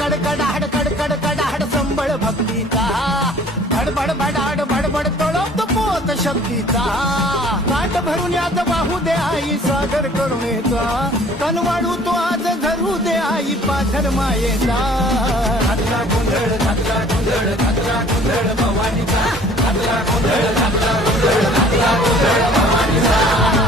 कडकड कडाड कडकड कडाड संबळ भक्तीचा बडबड बडाड बडबड तळप पोत शक्तीचा ताट भरून यात वाहू दे आई सागर करुणेचा कनवाळू तो आज धरू दे आई पाथर मायेचा घातला गोंधळ घातला गोंधळ घातला गोंधळ भवानीचा घातला गोंधळ घातला गोंधळ घातला गोंधळ भवानीचा